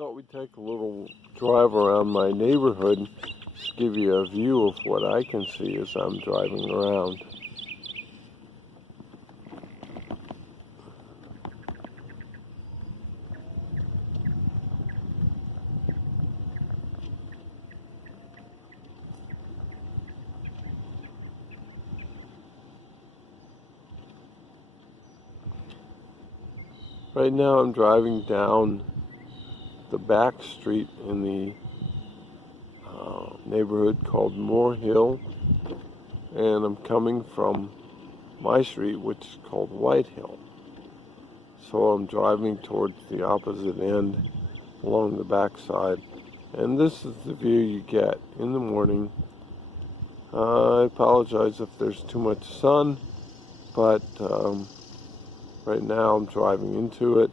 Thought we'd take a little drive around my neighborhood, just give you a view of what I can see as I'm driving around. Right now I'm driving down the back street in the neighborhood called Moore Hill, and I'm coming from my street, which is called White Hill. So I'm driving towards the opposite end along the back side, and this is the view you get in the morning. I apologize if there's too much sun, but right now I'm driving into it.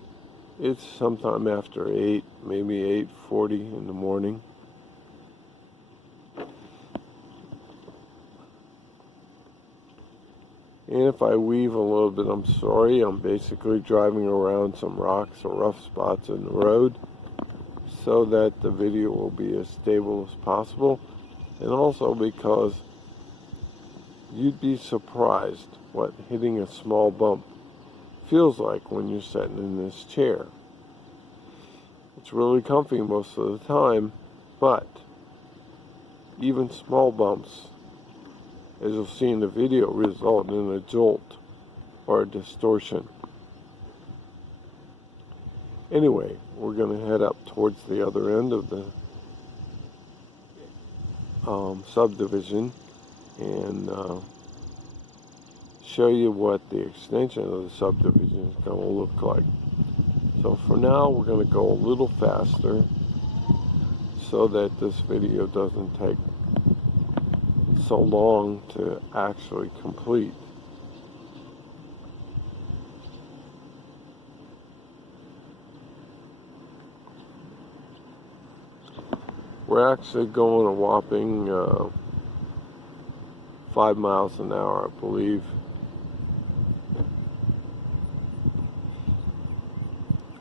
It's sometime after 8, maybe 8:40 in the morning. And if I weave a little bit, I'm sorry. I'm basically driving around some rocks or rough spots in the road so that the video will be as stable as possible. And also because you'd be surprised what hitting a small bump feels like when you're sitting in this chair. It's really comfy most of the time, but even small bumps, as you'll see in the video, result in a jolt or a distortion. Anyway, we're going to head up towards the other end of the subdivision and show you what the extension of the subdivision is going to look like. So for now, we're going to go a little faster so that this video doesn't take so long to actually complete. We're actually going a whopping 5 miles an hour, I believe.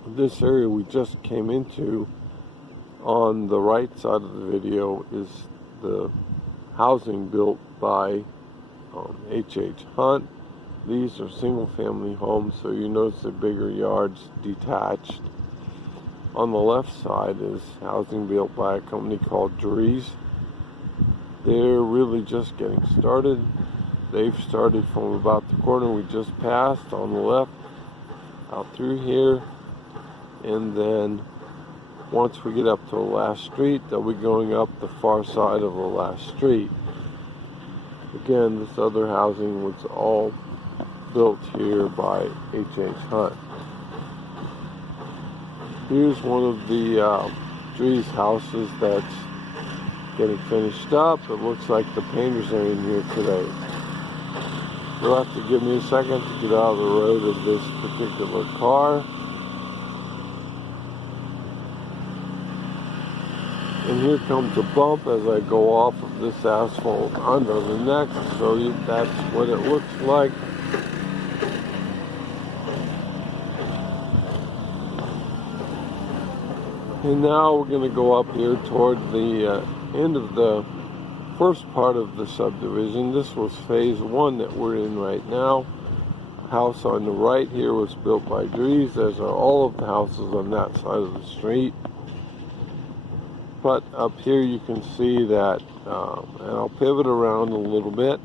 This area we just came into on the right side of the video is the housing built by H.H. Hunt. These are single-family homes, so you notice the bigger yards detached. On the left side is housing built by a company called Drees. They're really just getting started. They've started from about the corner we just passed on the left, out through here, and then once we get up to the last street, they'll be going up the far side of the last street. Again, this other housing was all built here by H.H. Hunt. Here's one of the Drees houses that's getting finished up. It looks like the painters are in here today. You'll have to give me a second to get out of the road of this particular car. And here comes a bump as I go off of this asphalt onto the next, so that's what it looks like. And now we're going to go up here toward the end of the first part of the subdivision. This was phase 1 that we're in right now. The house on the right here was built by Drees, as are all of the houses on that side of the street. But up here you can see that, and I'll pivot around a little bit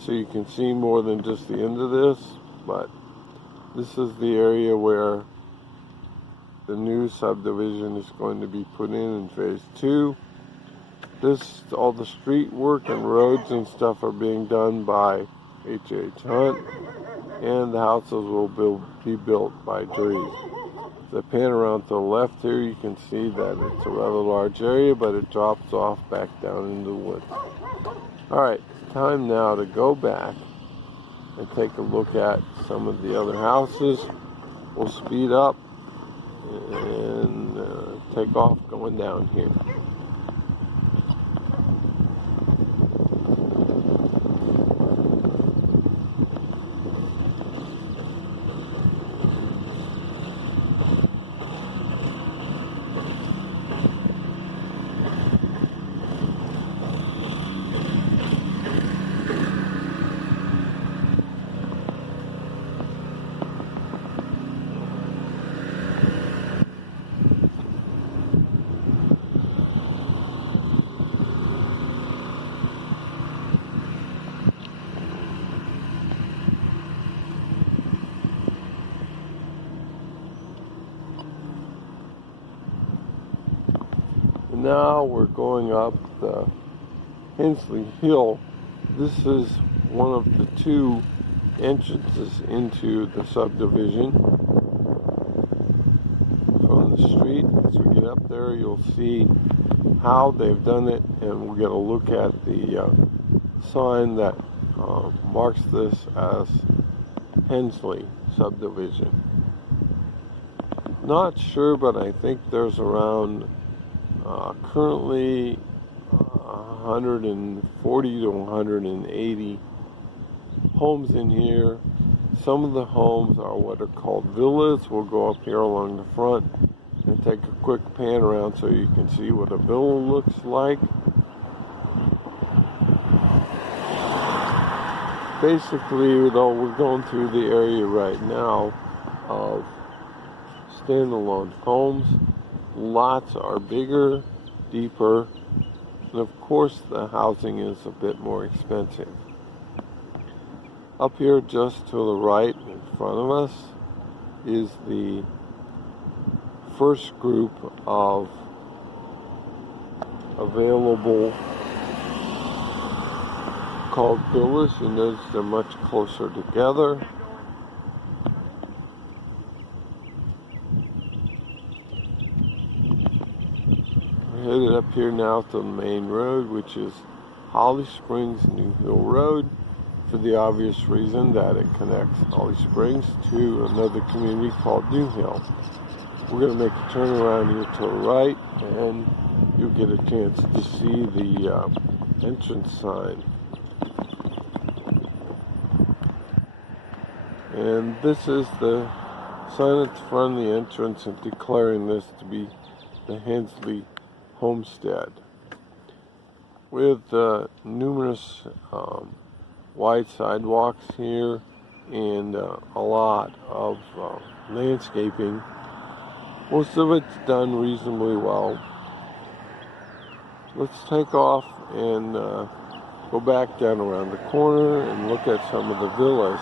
so you can see more than just the end of this, but this is the area where the new subdivision is going to be put in phase 2. All the street work and roads and stuff are being done by H.H. Hunt, and the houses will be built by Drees. As I pan around to the left here, you can see that it's a rather large area, but it drops off back down into the woods. Alright, time now to go back and take a look at some of the other houses. We'll speed up and take off going down here. And now we're going up the Hensley Hill. This is one of the two entrances into the subdivision from the street. As we get up there, you'll see how they've done it, and we'll get a look at the sign that marks this as Hensley subdivision. Not sure, but I think there's around currently 140 to 180 homes in here. Some of the homes are what are called villas. We'll go up here along the front and take a quick pan around so you can see what a villa looks like. Basically, though, we're going through the area right now of standalone homes. Lots are bigger, deeper, and of course the housing is a bit more expensive. Up here just to the right in front of us is the first group of available called villas. You notice they're much closer together. We're headed up here now to the main road, which is Holly Springs New Hill Road, for the obvious reason that it connects Holly Springs to another community called New Hill. We're going to make a turn around here to the right, and you'll get a chance to see the entrance sign. And this is the sign at the front of the entrance and declaring this to be the Hensley Homestead, with numerous wide sidewalks here and a lot of landscaping. Most of it's done reasonably well. Let's take off and go back down around the corner and look at some of the villas.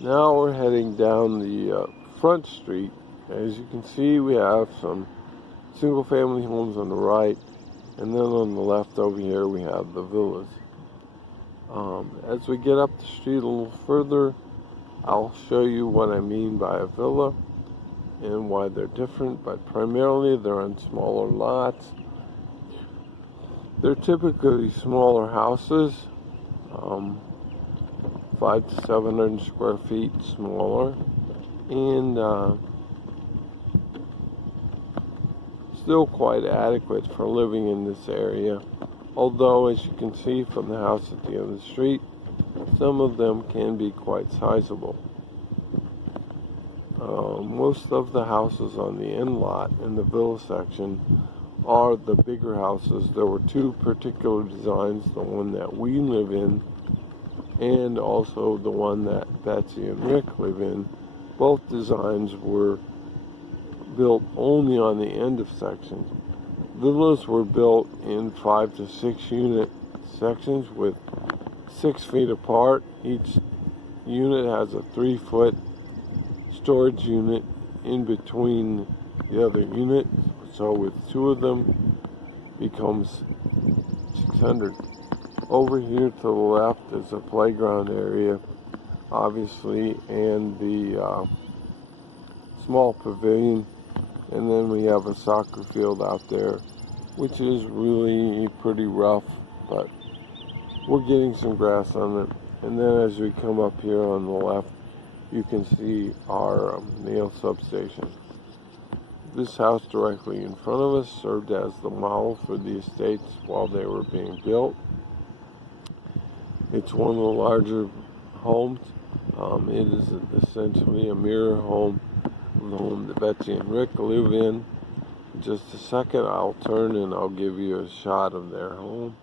Now we're heading down the front street. As you can see, we have some single-family homes on the right, and then on the left over here we have the villas. As we get up the street a little further, I'll show you what I mean by a villa and why they're different, but primarily they're on smaller lots. They're typically smaller houses, 500 to 700 square feet smaller, and still quite adequate for living in this area. Although, as you can see from the house at the end of the street, some of them can be quite sizable. Most of the houses on the end lot in the villa section are the bigger houses. There were two particular designs, the one that we live in and also the one that Betsy and Rick live in. Both designs were built only on the end of sections. Villas were built in 5 to 6 unit sections with 6 feet apart. Each unit has a 3-foot storage unit in between the other units, so with 2 of them becomes 600. Over here to the left is a playground area, obviously, and the small pavilion, and then we have a soccer field out there, which is really pretty rough, but we're getting some grass on it. And then as we come up here on the left, you can see our nail substation. This house directly in front of us served as the model for the estates while they were being built. It's one of the larger homes. It is essentially a mirror home of the home that Betsy and Rick live in. In just a second, I'll turn and I'll give you a shot of their home.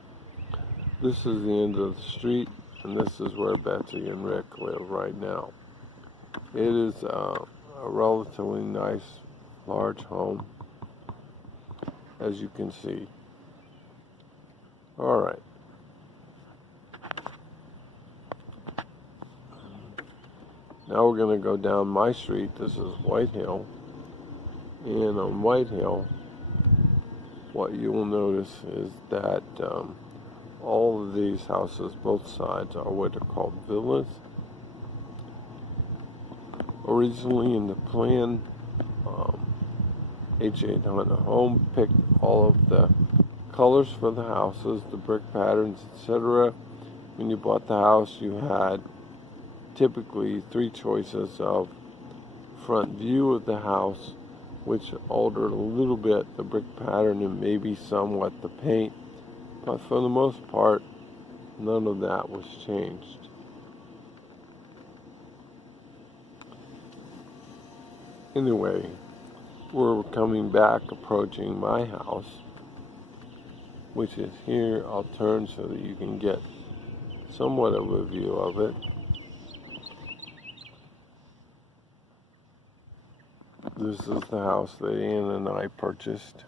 This is the end of the street, and this is where Betsy and Rick live right now. It is a relatively nice, large home, as you can see. All right. Now we're going to go down my street. This is White Hill. And on White Hill, what you will notice is that all of these houses, both sides, are what are called villas. Originally in the plan, H.8 Honda Home picked all of the colors for the houses, the brick patterns, etc. When you bought the house, you had typically 3 choices of front view of the house, which altered a little bit the brick pattern and maybe somewhat the paint, but for the most part, none of that was changed. Anyway, we're coming back, approaching my house, which is here. I'll turn so that you can get somewhat of a view of it. This is the house that Ann and I purchased.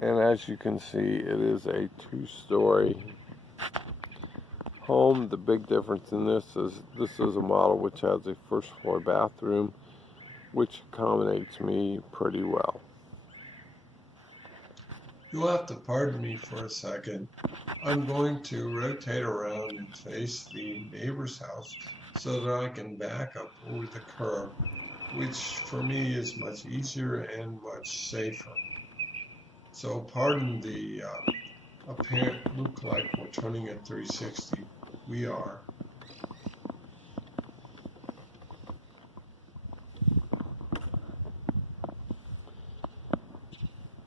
And as you can see, it is a 2-story home. The big difference in this is a model which has a 1st floor bathroom, which accommodates me pretty well. You'll have to pardon me for a second. I'm going to rotate around and face the neighbor's house so that I can back up over the curb, which for me is much easier and much safer. So pardon the apparent look like we're turning at 360. We are.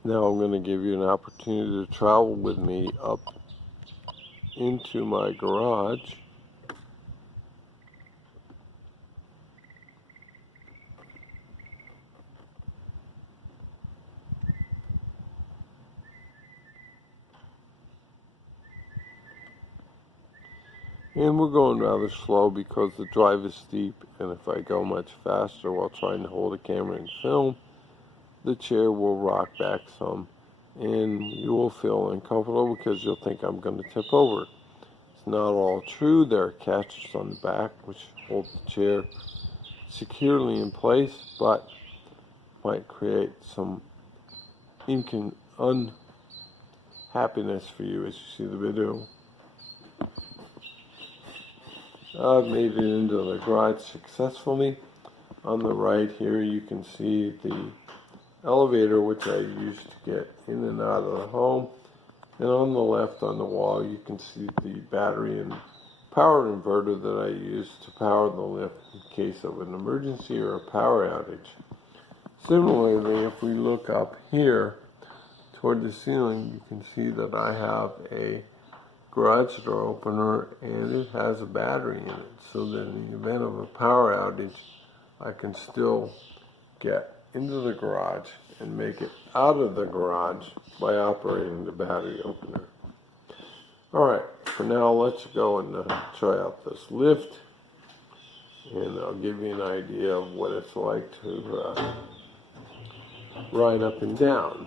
Now I'm going to give you an opportunity to travel with me up into my garage. And we're going rather slow because the drive is steep, and if I go much faster while trying to hold a camera and film, the chair will rock back some, and you will feel uncomfortable because you'll think I'm going to tip over. It's not all true. There are catchers on the back which hold the chair securely in place, but might create some unhappiness for you as you see the video. I've made it into the garage successfully. On the right here you can see the elevator which I used to get in and out of the home. And on the left on the wall you can see the battery and power inverter that I use to power the lift in case of an emergency or a power outage. Similarly, if we look up here toward the ceiling, you can see that I have a garage door opener and it has a battery in it, so that in the event of a power outage I can still get into the garage and make it out of the garage by operating the battery opener. Alright, for now let's go and try out this lift, and I'll give you an idea of what it's like to ride up and down.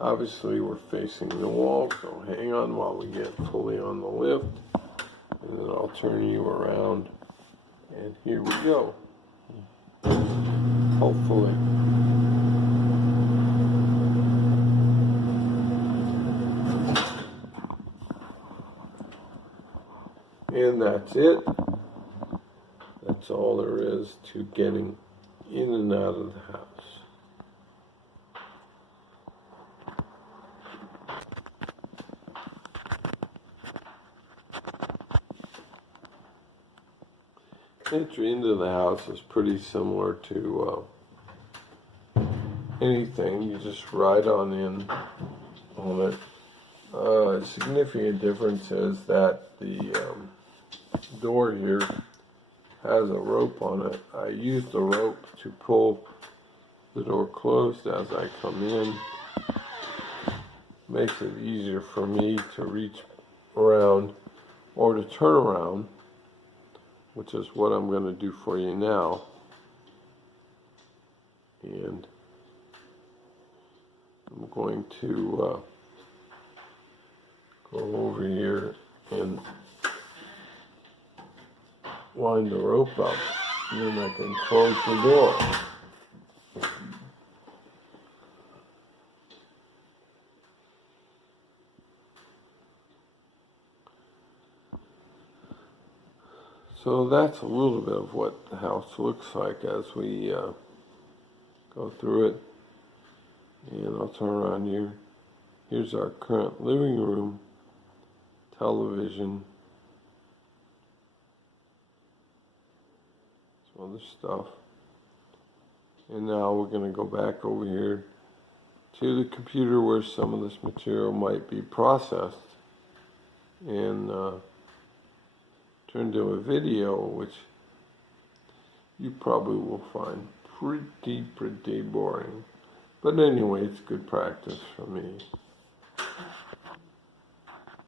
Obviously we're facing the wall, so hang on while we get fully on the lift, and then I'll turn you around, and here we go. Hopefully. And that's it. That's all there is to getting in and out of the house. Entry into the house is pretty similar to anything, you just ride on in on it. A significant difference is that the door here has a rope on it. I use the rope to pull the door closed as I come in. Makes it easier for me to reach around or to turn around, which is what I'm going to do for you now. And I'm going to go over here and wind the rope up, and then I can close the door. So that's a little bit of what the house looks like as we go through it. And I'll turn around here. Here's our current living room, television, some other stuff. And now we're going to go back over here to the computer where some of this material might be processed and turned into a video, which you probably will find pretty boring. But anyway, it's good practice for me.